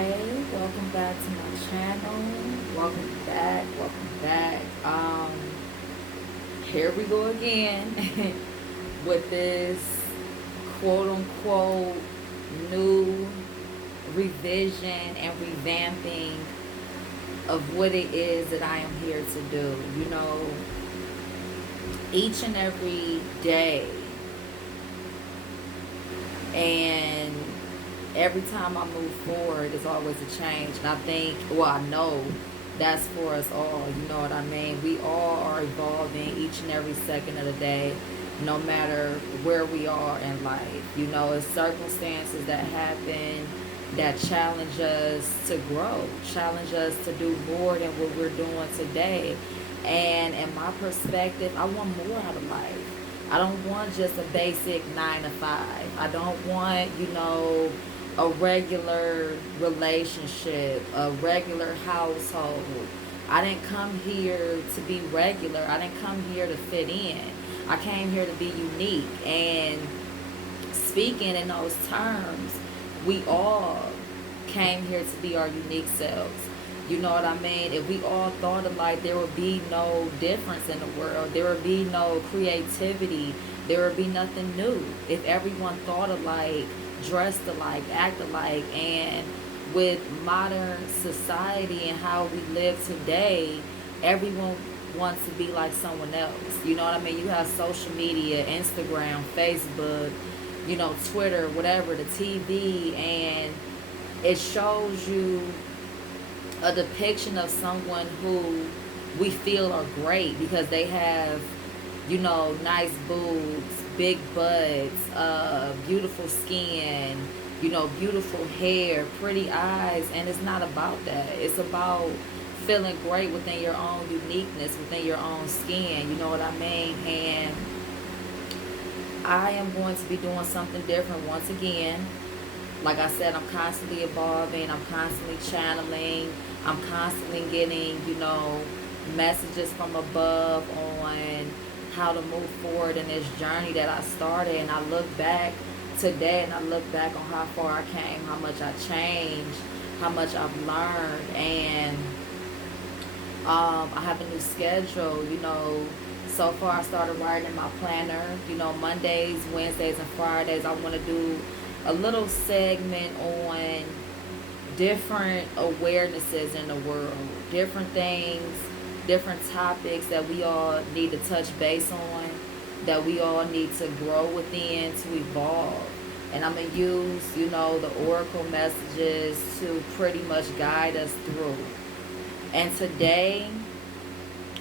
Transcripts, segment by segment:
Hey, welcome back to my channel. Welcome back, welcome back. Here we go again with this quote unquote new revision and revamping of what it is that I am here to do. Each and every day, and every time I move forward, it's always a change. And I think, well, I know that's for us all. You know what I mean? We all are evolving each and every second of the day, no matter where we are in life. It's circumstances that happen that challenge us to grow, challenge us to do more than what we're doing today. And in my perspective, I want more out of life. I don't want just a basic 9 to 5. I don't want, a regular relationship, a regular household. I didn't come here to be regular. I didn't come here to fit in. I came here to be unique. And speaking in those terms, we all came here to be our unique selves. You know what I mean? If we all thought alike, there would be no difference in the world. There would be no creativity. There would be nothing new. If everyone thought alike, dressed alike, act alike, and with modern society and how we live today, everyone wants to be like someone else. You know what I mean? You have social media, Instagram, Facebook, Twitter, whatever, the TV, and it shows you a depiction of someone who we feel are great because they have, nice boobs, big butts, beautiful skin, beautiful hair, pretty eyes. And it's not about that. It's about feeling great within your own uniqueness, within your own skin. You know what I mean? And I am going to be doing something different once again. Like I said, I'm constantly evolving. I'm constantly channeling. I'm constantly getting, messages from above on how to move forward in this journey that I started. And I look back today and I look back on how far I came, how much I changed, how much I've learned. And I have a new schedule. So far I started writing in my planner. Mondays, Wednesdays, and Fridays I want to do a little segment on different awarenesses in the world, different things, different topics that we all need to touch base on, that we all need to grow within to evolve. And I'm going to use, the oracle messages to pretty much guide us through. And today,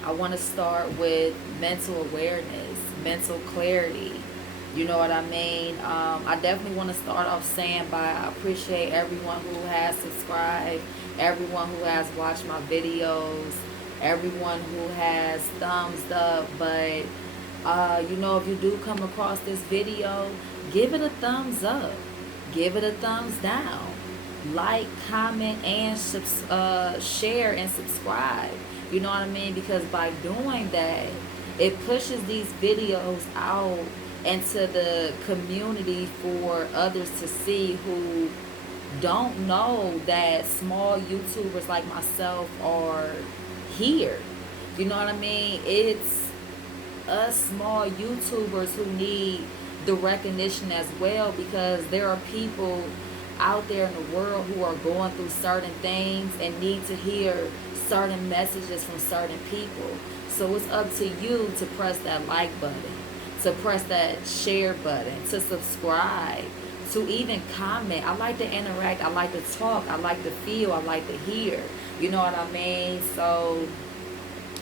I want to start with mental awareness, mental clarity. You know what I mean? I definitely want to start off saying I appreciate everyone who has subscribed, everyone who has watched my videos, everyone who has thumbs up. But, if you do come across this video, give it a thumbs up. Give it a thumbs down. Like, comment, and share and subscribe. You know what I mean? Because by doing that, it pushes these videos out into the community for others to see who don't know that small YouTubers like myself are here. You know what I mean? It's us small YouTubers who need the recognition as well, because there are people out there in the world who are going through certain things and need to hear certain messages from certain people. So it's up to you to press that like button, to press that share button, to subscribe, to even comment. I like to interact. I like to talk. I like to feel. I like to hear. You know what I mean? So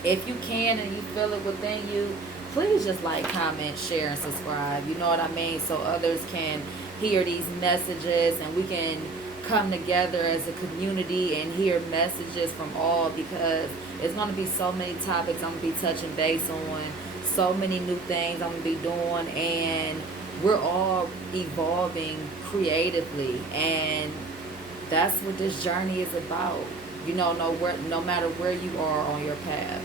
if you can and you feel it within you, please just like, comment, share, and subscribe. You know what I mean? So others can hear these messages and we can come together as a community and hear messages from all, because it's going to be so many topics I'm going to be touching base on, so many new things I'm going to be doing, and we're all evolving creatively, and that's what this journey is about. No matter where you are on your path.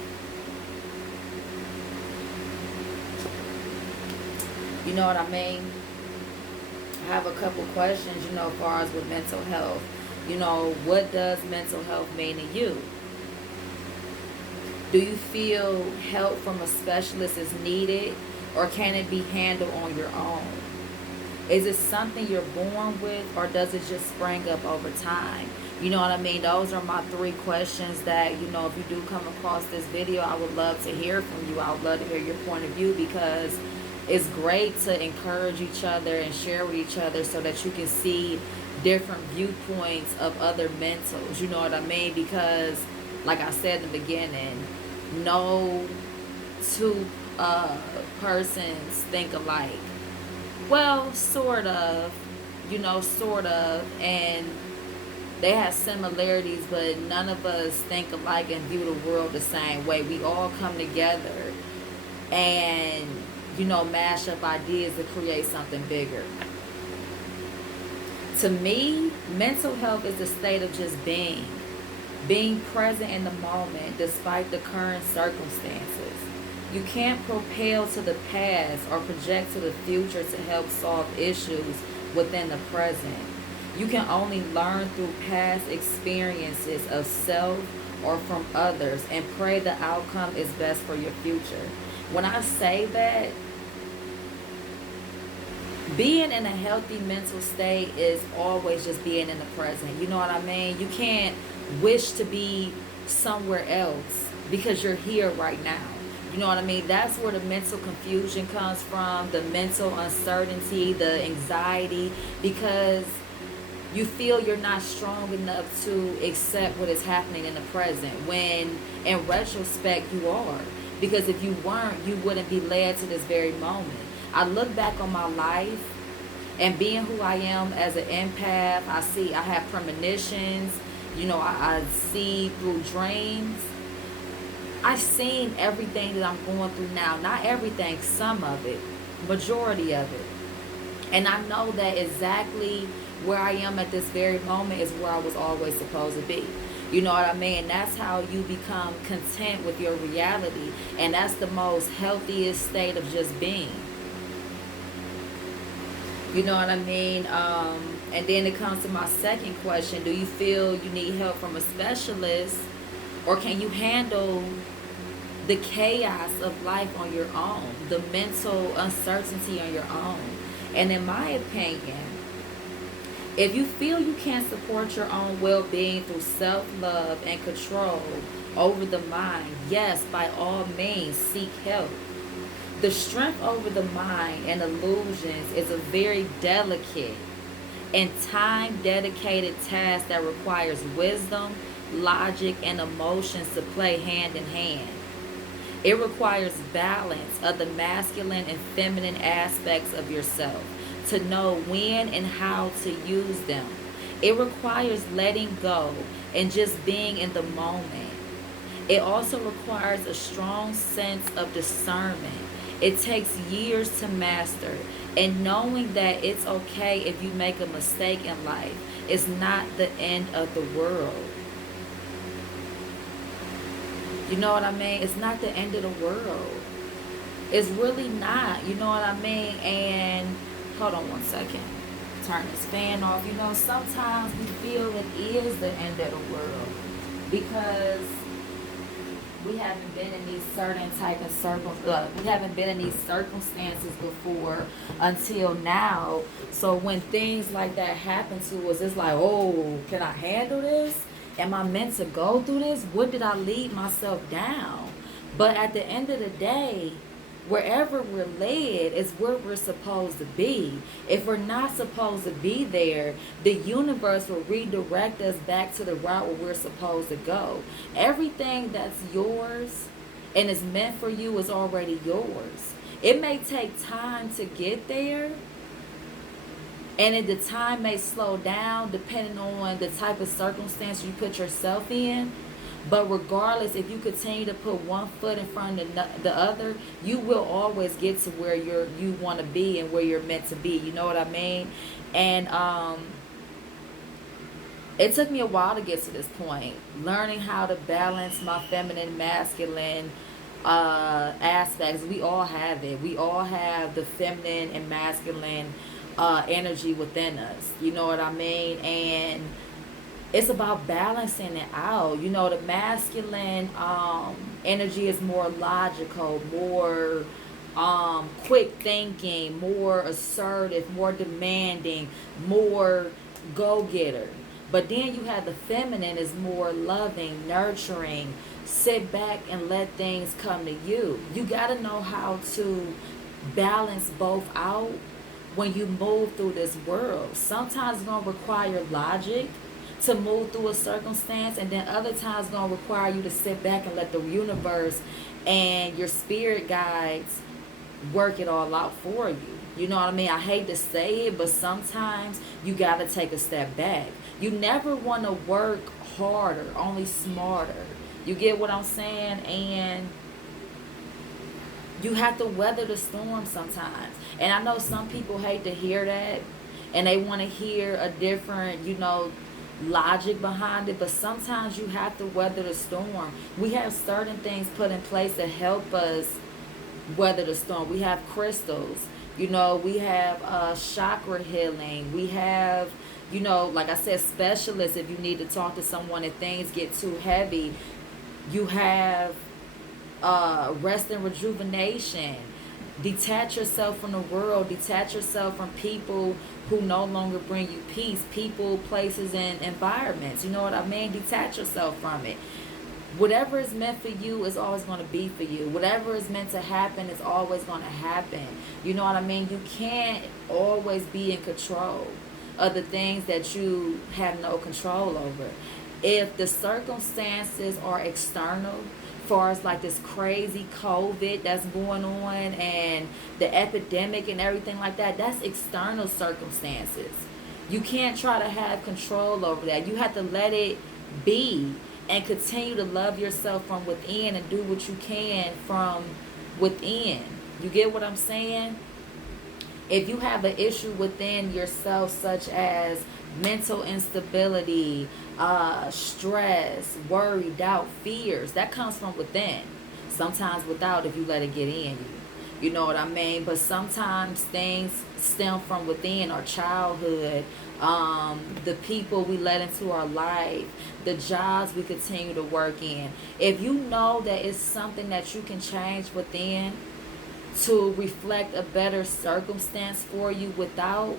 You know what I mean? I have a couple questions, as far as with mental health. You know, what does mental health mean to you? Do you feel help from a specialist is needed, or can it be handled on your own? Is it something you're born with, or does it just spring up over time? You know what I mean? Those are my three questions that, you know, if you do come across this video, I would love to hear from you. I would love to hear your point of view, because it's great to encourage each other and share with each other so that you can see different viewpoints of other mentals. You know what I mean? Because, like I said in the beginning, no two persons think alike. Well, sort of, you know, sort of, and they have similarities, but none of us think alike and view the world the same way. We all come together and, you know, mash up ideas to create something bigger. To me, mental health is a state of just being present in the moment despite the current circumstances. You can't propel to the past or project to the future to help solve issues within the present. You can only learn through past experiences of self or from others and pray the outcome is best for your future. When I say that, being in a healthy mental state is always just being in the present. You know what I mean? You can't wish to be somewhere else because you're here right now. You know what I mean? That's where the mental confusion comes from, the mental uncertainty, the anxiety, because you feel you're not strong enough to accept what is happening in the present, when in retrospect you are. Because if you weren't, you wouldn't be led to this very moment. I look back on my life, and being who I am as an empath, I have premonitions, you know, I see through dreams. I've seen everything that I'm going through now. Not everything, some of it, majority of it. And I know that exactly where I am at this very moment is where I was always supposed to be. You know what I mean? That's how you become content with your reality. And that's the most healthiest state of just being. You know what I mean? And then it comes to my second question. Do you feel you need help from a specialist, or can you handle the chaos of life on your own, the mental uncertainty on your own? And in my opinion, if you feel you can't support your own well-being through self-love and control over the mind, yes, by all means, seek help. The strength over the mind and illusions is a very delicate and time-dedicated task that requires wisdom, logic, and emotions to play hand in hand. It requires balance of the masculine and feminine aspects of yourself to know when and how to use them. It requires letting go and just being in the moment. It also requires a strong sense of discernment. It takes years to master, and knowing that it's okay if you make a mistake in life is not the end of the world. You know what I mean? It's not the end of the world. It's really not. You know what I mean? And hold on one second. Turn this fan off. You know, sometimes we feel it is the end of the world because we haven't been in these certain type of we haven't been in these circumstances before until now. So when things like that happen to us, it's like, oh, can I handle this? Am I meant to go through this? What did I lead myself down? But at the end of the day, wherever we're led is where we're supposed to be. If we're not supposed to be there, the universe will redirect us back to the route where we're supposed to go. Everything that's yours and is meant for you is already yours. It may take time to get there, and the time may slow down depending on the type of circumstance you put yourself in. But regardless, if you continue to put one foot in front of the other, you will always get to where you want to be and where you're meant to be. You know what I mean? And it took me a while to get to this point, learning how to balance my feminine, masculine aspects. We all have it. We all have the feminine and masculine energy within us. You know what I mean? And It's about balancing it out. You know, the masculine energy is more logical, more quick thinking, more assertive, more demanding, more go getter. But then you have the feminine is more loving, nurturing, sit back and let things come to you. You got to know how to balance both out when you move through this world. Sometimes it's going to require logic to move through a circumstance, and then other times it's going to require you to sit back and let the universe and your spirit guides work it all out for you. You know what I mean? I hate to say it, but sometimes you got to take a step back. You never want to work harder, only smarter. You get what I'm saying? And you have to weather the storm sometimes. And I know some people hate to hear that, and they want to hear a different, logic behind it, but sometimes you have to weather the storm. We have certain things put in place to help us weather the storm. We have crystals, we have chakra healing, we have, like I said, specialists if you need to talk to someone if things get too heavy. You have rest and rejuvenation. Detach yourself from the world. Detach yourself from people who no longer bring you peace. People, places, and environments. You know what I mean? Detach yourself from it. Whatever is meant for you is always going to be for you. Whatever is meant to happen is always going to happen. You know what I mean? You can't always be in control of the things that you have no control over. If the circumstances are external, far as like this crazy COVID that's going on and the epidemic and everything like that, that's external circumstances. You can't try to have control over that. You have to let it be and continue to love yourself from within and do what you can from within. You get what I'm saying? If you have an issue within yourself, such as mental instability, stress, worry, doubt, fears, that comes from within. Sometimes without, if you let it get in you. You know what I mean? But sometimes things stem from within, our childhood, the people we let into our life, the jobs we continue to work in. If you know that it's something that you can change within to reflect a better circumstance for you without,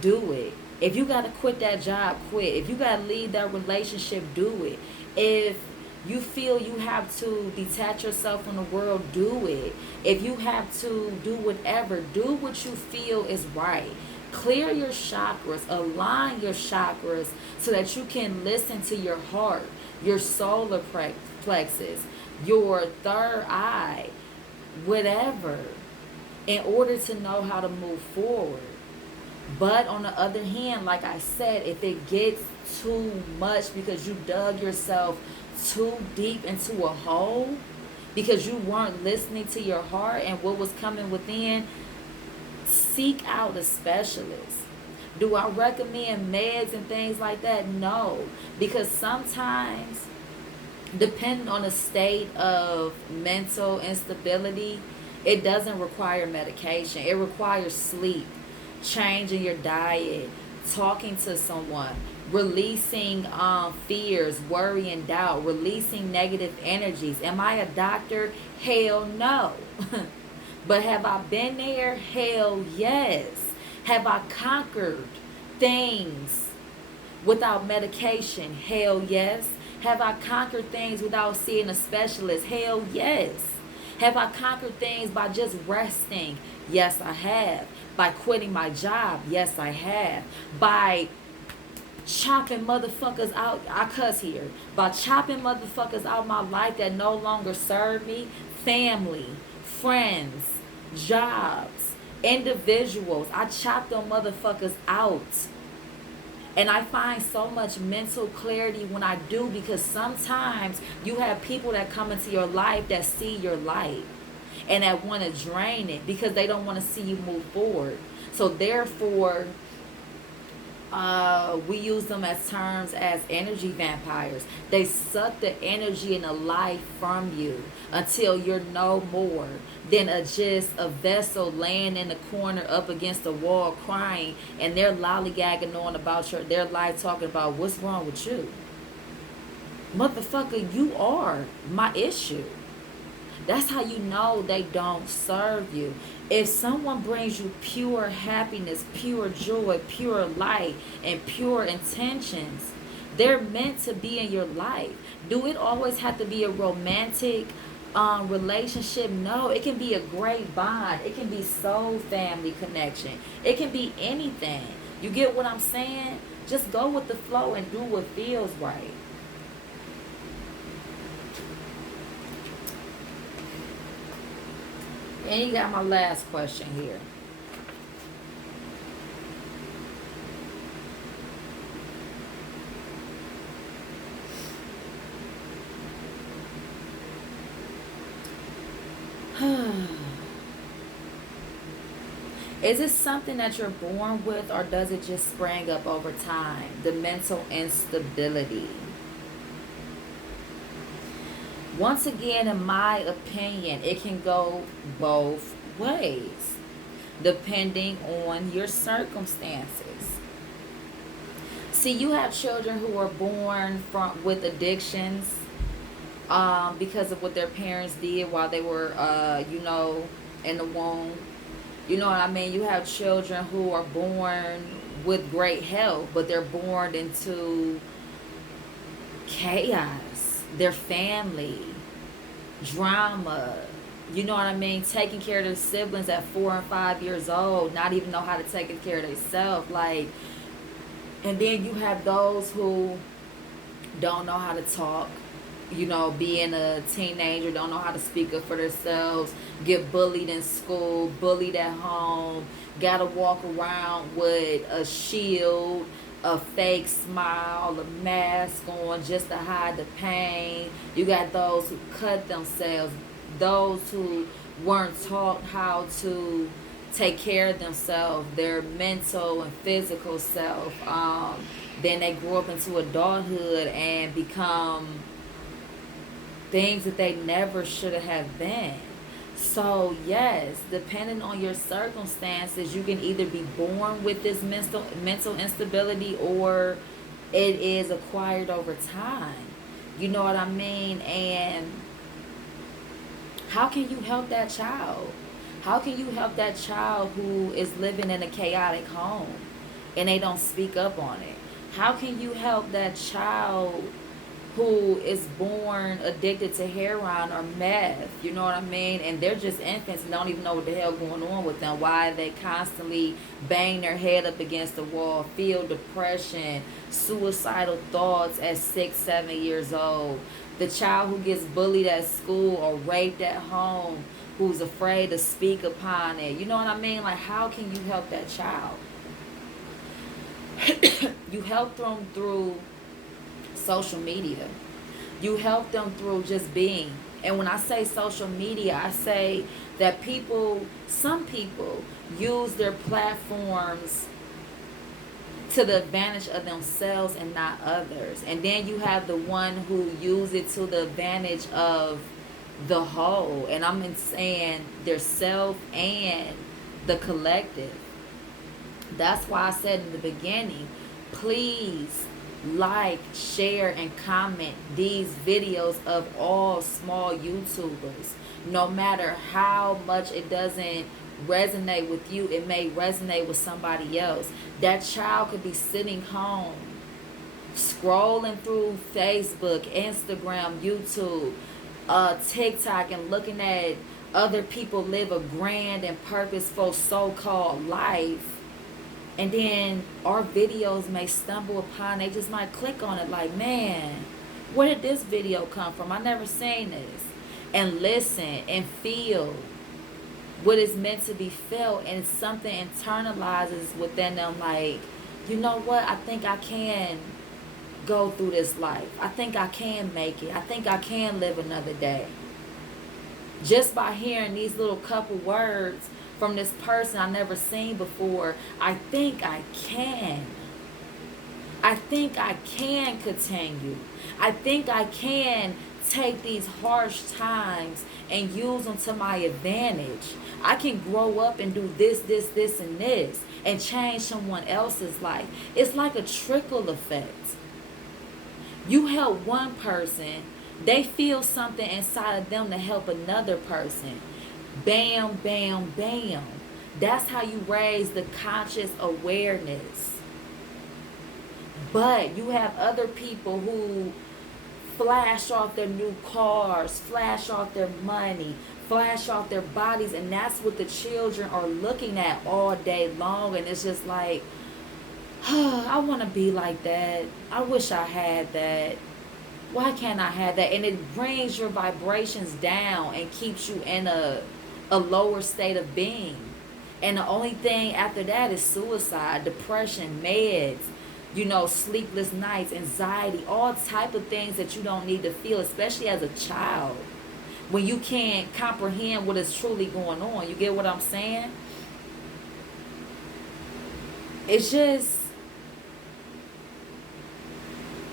do it. If you got to quit that job, quit. If you got to leave that relationship, do it. If you feel you have to detach yourself from the world, do it. If you have to do whatever, do what you feel is right. Clear your chakras, align your chakras so that you can listen to your heart, your solar plexus, your third eye, whatever, in order to know how to move forward. But on the other hand, like I said, if it gets too much because you dug yourself too deep into a hole because you weren't listening to your heart and what was coming within, seek out a specialist. Do I recommend meds and things like that? No, because sometimes, depending on the state of mental instability, it doesn't require medication. It requires sleep, changing your diet, talking to someone, releasing fears, worry, and doubt, releasing negative energies. Am I a doctor? Hell no. But have I been there? Hell yes. Have I conquered things without medication? Hell yes. Have I conquered things without seeing a specialist? Hell yes. Have I conquered things by just resting? Yes, I have. By quitting my job? Yes, I have. By chopping motherfuckers out, I cuss here. By chopping motherfuckers out my life that no longer serve me, family, friends, jobs, individuals, I chop them motherfuckers out. And I find so much mental clarity when I do, because sometimes you have people that come into your life that see your light and that want to drain it because they don't want to see you move forward. So therefore, We use them as terms as energy vampires. They suck the energy and the life from you until you're no more than just a vessel laying in the corner up against the wall crying, and they're lollygagging on about their life, talking about what's wrong with you. Motherfucker, you are my issue. That's how you know they don't serve you. If someone brings you pure happiness, pure joy, pure light, and pure intentions, they're meant to be in your life. Do it always have to be a romantic relationship? No, it can be a great bond. It can be soul family connection. It can be anything. You get what I'm saying? Just go with the flow and do what feels right. And you got my last question here. Is it something that you're born with, or does it just spring up over time? The mental instability. Once again, in my opinion, it can go both ways depending on your circumstances. See, you have children who are born from with addictions because of what their parents did while they were, in the womb. You know what I mean? You have children who are born with great health, but they're born into chaos. Their family, drama. You know what I mean? Taking care of their siblings at 4 and 5 years old, not even know how to take care of themselves. Like, and then you have those who don't know how to talk, being a teenager, don't know how to speak up for themselves, get bullied in school, bullied at home, gotta walk around with a shield, a fake smile, a mask on just to hide the pain. You got those who cut themselves, those who weren't taught how to take care of themselves, their mental and physical self. Then they grow up into adulthood and become things that they never should have been. So yes, depending on your circumstances, you can either be born with this mental instability, or it is acquired over time. You know what I mean? And how can you help that child? How can you help that child who is living in a chaotic home and they don't speak up on it? How can you help that child who is born addicted to heroin or meth, you know what I mean? And they're just infants and don't even know what the hell going on with them. Why they constantly bang their head up against the wall, feel depression, suicidal thoughts at 6, 7 years old. The child who gets bullied at school or raped at home, who's afraid to speak upon it. You know what I mean? Like, how can you help that child? You help them through social media. You help them through just being. And when I say social media, I say that some people use their platforms to the advantage of themselves and not others. And then you have the one who use it to the advantage of the whole. And I'm saying their self and the collective. That's why I said in the beginning, please like, share, and comment these videos of all small YouTubers. No matter how much it doesn't resonate with you, it may resonate with somebody else. That child could be sitting home, scrolling through Facebook, Instagram, YouTube, TikTok, and looking at other people live a grand and purposeful so-called life. And then our videos may stumble upon, they just might click on it like, man, where did this video come from? I never seen this. And listen and feel what is meant to be felt, and something internalizes within them like, you know what, I think I can go through this life. I think I can make it. I think I can live another day. Just by hearing these little couple words from this person I never seen before, I think I can. I think I can continue. I think I can take these harsh times and use them to my advantage. I can grow up and do this, and this and change someone else's life. It's like a trickle effect. You help one person, they feel something inside of them to help another person. Bam, bam, bam. That's how you raise the conscious awareness. But you have other people who flash off their new cars, flash off their money, flash off their bodies, and that's what the children are looking at all day long. And it's just like, I want to be like that. I wish I had that. Why can't I have that? And it brings your vibrations down and keeps you in a lower state of being. And the only thing after that is suicide, depression, meds, sleepless nights, anxiety, all type of things that you don't need to feel, especially as a child, when you can't comprehend what is truly going on. You get what I'm saying? It's just,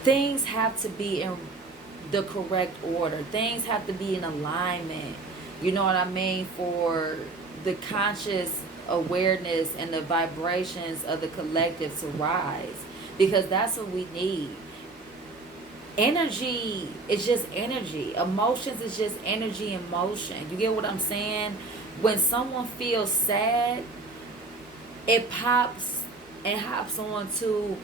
things have to be in the correct order. Things have to be in alignment. You know what I mean? For the conscious awareness and the vibrations of the collective to rise. Because that's what we need. Energy is just energy. Emotions is just energy in motion. You get what I'm saying? When someone feels sad, it pops and hops on to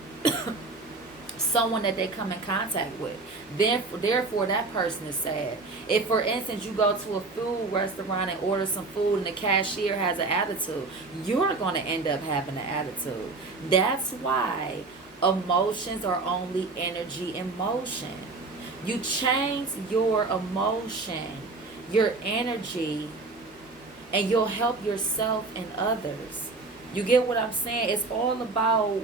someone that they come in contact with. Therefore, that person is sad. If, for instance, you go to a food restaurant and order some food and the cashier has an attitude, you're going to end up having an attitude. That's why emotions are only energy in motion. You change your emotion, your energy, and you'll help yourself and others. You get what I'm saying? It's all about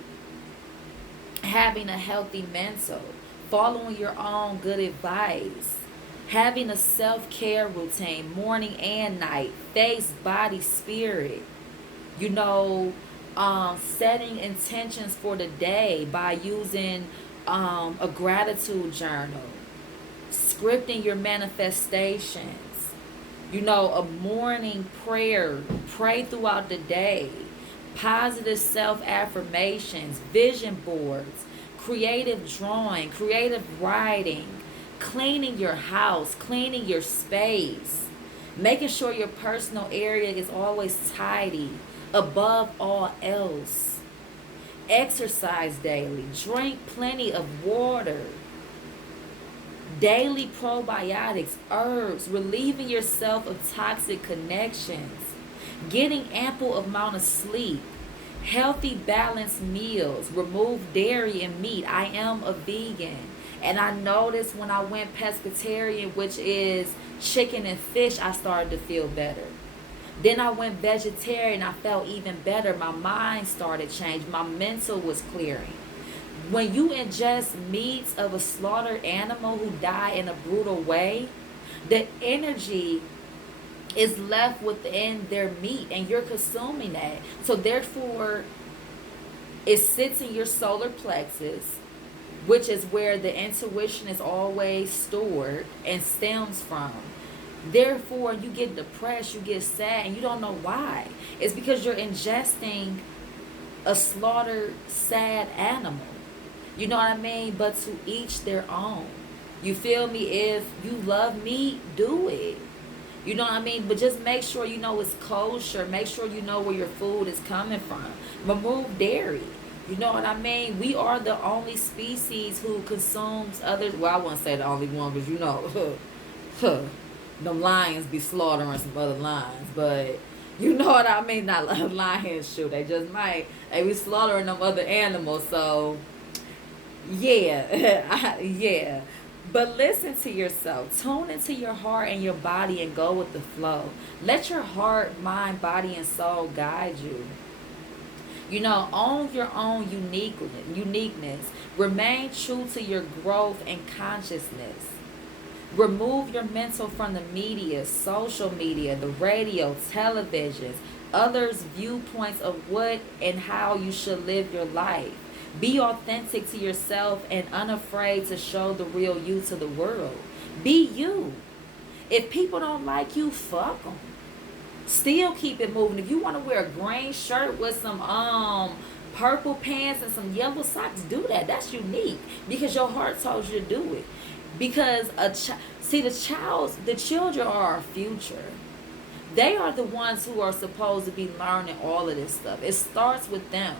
having a healthy mental, following your own good advice, having a self-care routine, morning and night, face, body, spirit, setting intentions for the day by using a gratitude journal, scripting your manifestations, a morning prayer, pray throughout the day, positive self-affirmations, vision boards, creative drawing, creative writing, cleaning your house, cleaning your space, making sure your personal area is always tidy, above all else. Exercise daily, drink plenty of water, daily probiotics, herbs, relieving yourself of toxic connections, getting ample amount of sleep, healthy balanced meals, remove dairy and meat. I am a vegan, and I noticed when I went pescatarian, which is chicken and fish, I started to feel better. Then I went vegetarian, I felt even better. My mind started changing, my mental was clearing. When you ingest meats of a slaughtered animal who died in a brutal way, the energy is left within their meat and you're consuming that. So therefore, it sits in your solar plexus, which is where the intuition is always stored and stems from. Therefore, you get depressed, you get sad, and you don't know why. It's because you're ingesting a slaughtered, sad animal. You know what I mean? But to each their own. You feel me? If you love meat, do it. You know what I mean? But just make sure you know it's kosher. Make sure you know where your food is coming from. Remove dairy. You know what I mean? We are the only species who consumes others. Well, I wouldn't say the only one because, them lions be slaughtering some other lions. But you know what I mean? Not lions, shoot. They just might. They be slaughtering them other animals. So, yeah. Yeah. But listen to yourself. Tune into your heart and your body and go with the flow. Let your heart, mind, body, and soul guide you. Own your own uniqueness. Remain true to your growth and consciousness. Remove your mental from the media, social media, the radio, televisions, others' viewpoints of what and how you should live your life. Be authentic to yourself and unafraid to show the real you to the world. Be you. If people don't like you, fuck them. Still keep it moving. If you want to wear a green shirt with some purple pants and some yellow socks, do that. That's unique because your heart told you to do it. Because see, the children are our future. They are the ones who are supposed to be learning all of this stuff. It starts with them.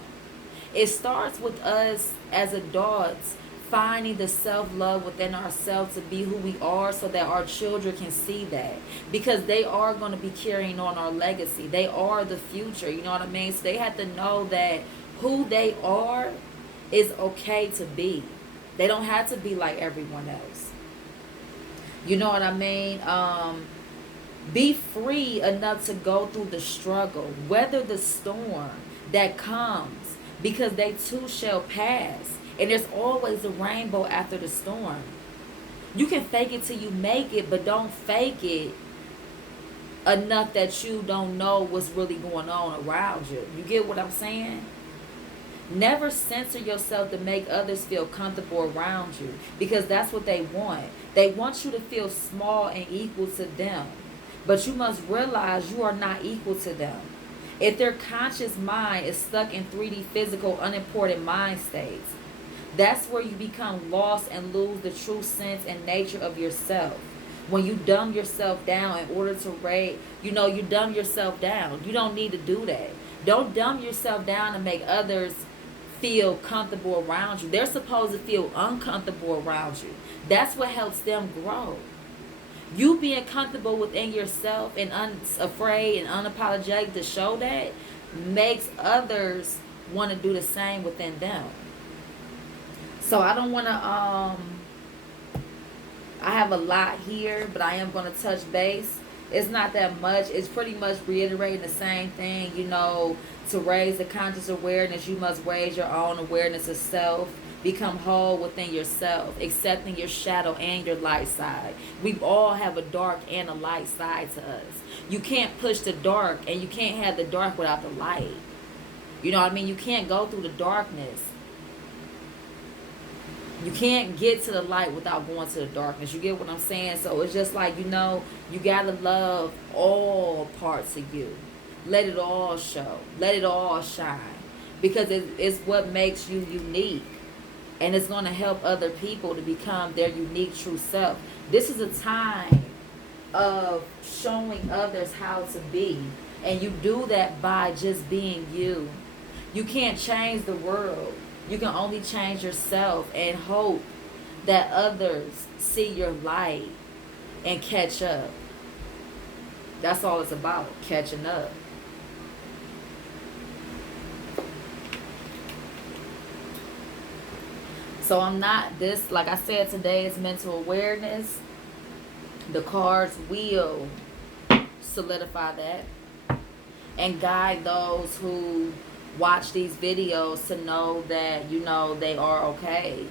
It starts with us as adults finding the self-love within ourselves to be who we are so that our children can see that, because they are going to be carrying on our legacy. They are the future, you know what I mean? So they have to know that who they are is okay to be. They don't have to be like everyone else, you know what I mean? Be free enough to go through the struggle, weather the storm that comes, because they too shall pass. And there's always a rainbow after the storm. You can fake it till you make it, but don't fake it enough that you don't know what's really going on around you. You get what I'm saying? Never censor yourself to make others feel comfortable around you, because that's what they want. They want you to feel small and equal to them. But you must realize you are not equal to them. If their conscious mind is stuck in 3D physical unimportant mind states, that's where you become lost and lose the true sense and nature of yourself. When you dumb yourself down in order to rate, you dumb yourself down. You don't need to do that. Don't dumb yourself down to make others feel comfortable around you. They're supposed to feel uncomfortable around you. That's what helps them grow. You being comfortable within yourself and unafraid and unapologetic to show that makes others want to do the same within them. So I don't want to, I have a lot here, but I am going to touch base. It's not that much. It's pretty much reiterating the same thing, to raise the conscious awareness, you must raise your own awareness of self. Become whole within yourself, accepting your shadow and your light side. We all have a dark and a light side to us. You can't push the dark, and you can't have the dark without the light. You know what I mean? You can't go through the darkness. You can't get to the light without going to the darkness. You get what I'm saying? So it's just like, you gotta love all parts of you. Let it all show. Let it all shine. Because it's what makes you unique. And it's going to help other people to become their unique true self. This is a time of showing others how to be. And you do that by just being you. You can't change the world. You can only change yourself and hope that others see your light and catch up. That's all it's about, catching up. So I'm not this, like I said, today is mental awareness. The cards will solidify that and guide those who watch these videos to know that, they are okay.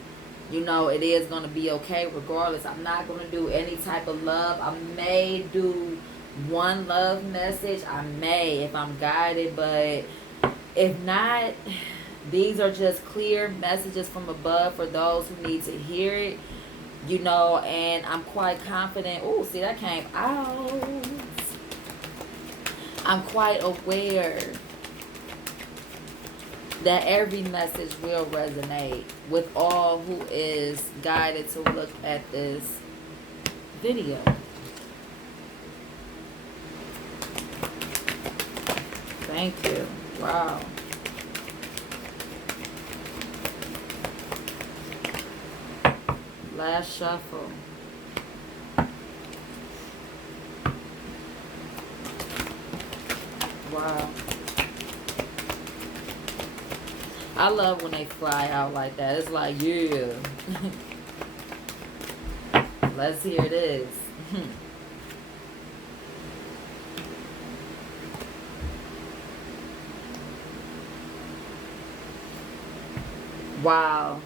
It is going to be okay regardless. I'm not going to do any type of love. I may do one love message. I may if I'm guided, but if not, these are just clear messages from above for those who need to hear it, and I'm quite confident. Oh, see, that came out. I'm quite aware that every message will resonate with all who is guided to look at this video. Thank you. Wow. Last shuffle. Wow. I love when they fly out like that. It's like, yeah. Let's hear this. Wow.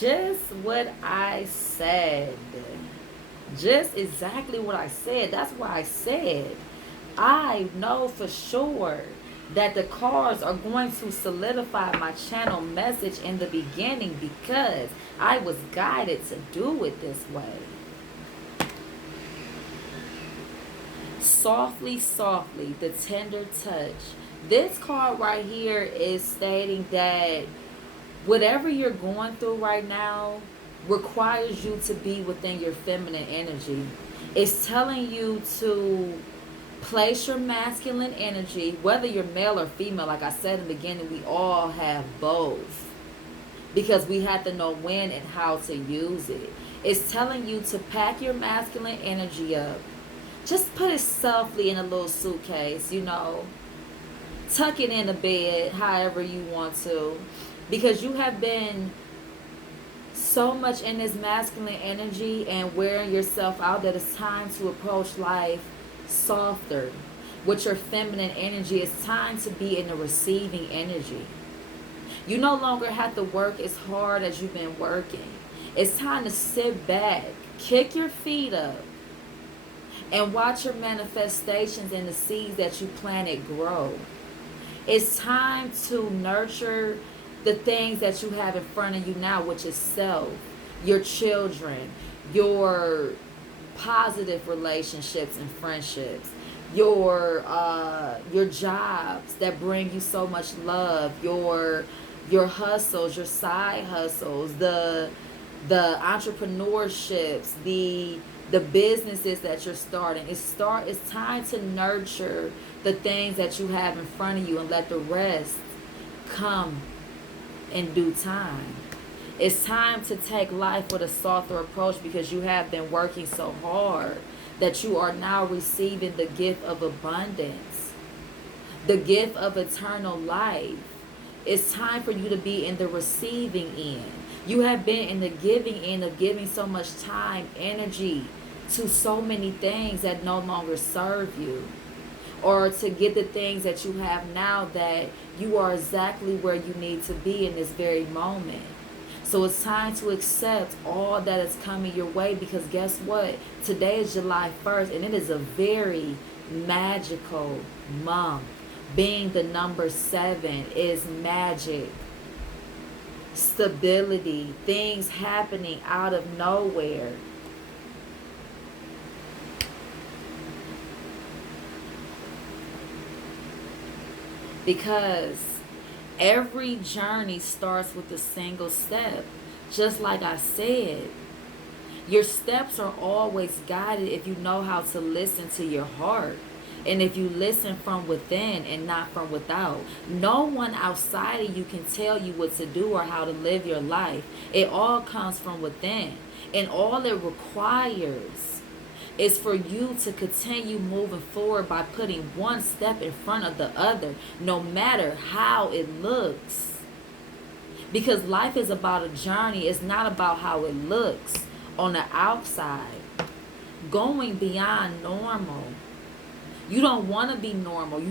Just what I said. Just exactly what I said. That's why I said, I know for sure that the cards are going to solidify my channel message in the beginning because I was guided to do it this way. Softly, softly, the tender touch. This card right here is stating that whatever you're going through right now requires you to be within your feminine energy. It's telling you to place your masculine energy, whether you're male or female. Like I said in the beginning, we all have both because we have to know when and how to use it. It's telling you to pack your masculine energy up. Just put it softly in a little suitcase, tuck it in a bed, however you want to, because you have been so much in this masculine energy and wearing yourself out that it's time to approach life softer with your feminine energy. It's time to be in the receiving energy. You no longer have to work as hard as you've been working. It's time to sit back, kick your feet up, and watch your manifestations and the seeds that you planted grow. It's time to nurture the things that you have in front of you now, which is self, your children, your positive relationships and friendships, your jobs that bring you so much love, your hustles, your side hustles, the entrepreneurships, the businesses that you're starting. It's time to nurture the things that you have in front of you and let the rest come in due time. It's time to take life with a softer approach because you have been working so hard that you are now receiving the gift of abundance, the gift of eternal life. It's time for you to be in the receiving end. You have been in the giving end of giving so much time, energy to so many things that no longer serve you, or to get the things that you have now that you are exactly where you need to be in this very moment. So it's time to accept all that is coming your way because guess what? Today is July 1st and it is a very magical month. Being the number 7 is magic, stability, things happening out of nowhere. Because every journey starts with a single step. Just like I said, your steps are always guided if you know how to listen to your heart. And if you listen from within and not from without. No one outside of you can tell you what to do or how to live your life. It all comes from within. And all it requires is for you to continue moving forward by putting one step in front of the other, no matter how it looks. Because life is about a journey. It's not about how it looks on the outside. Going beyond normal. You don't want to be normal. You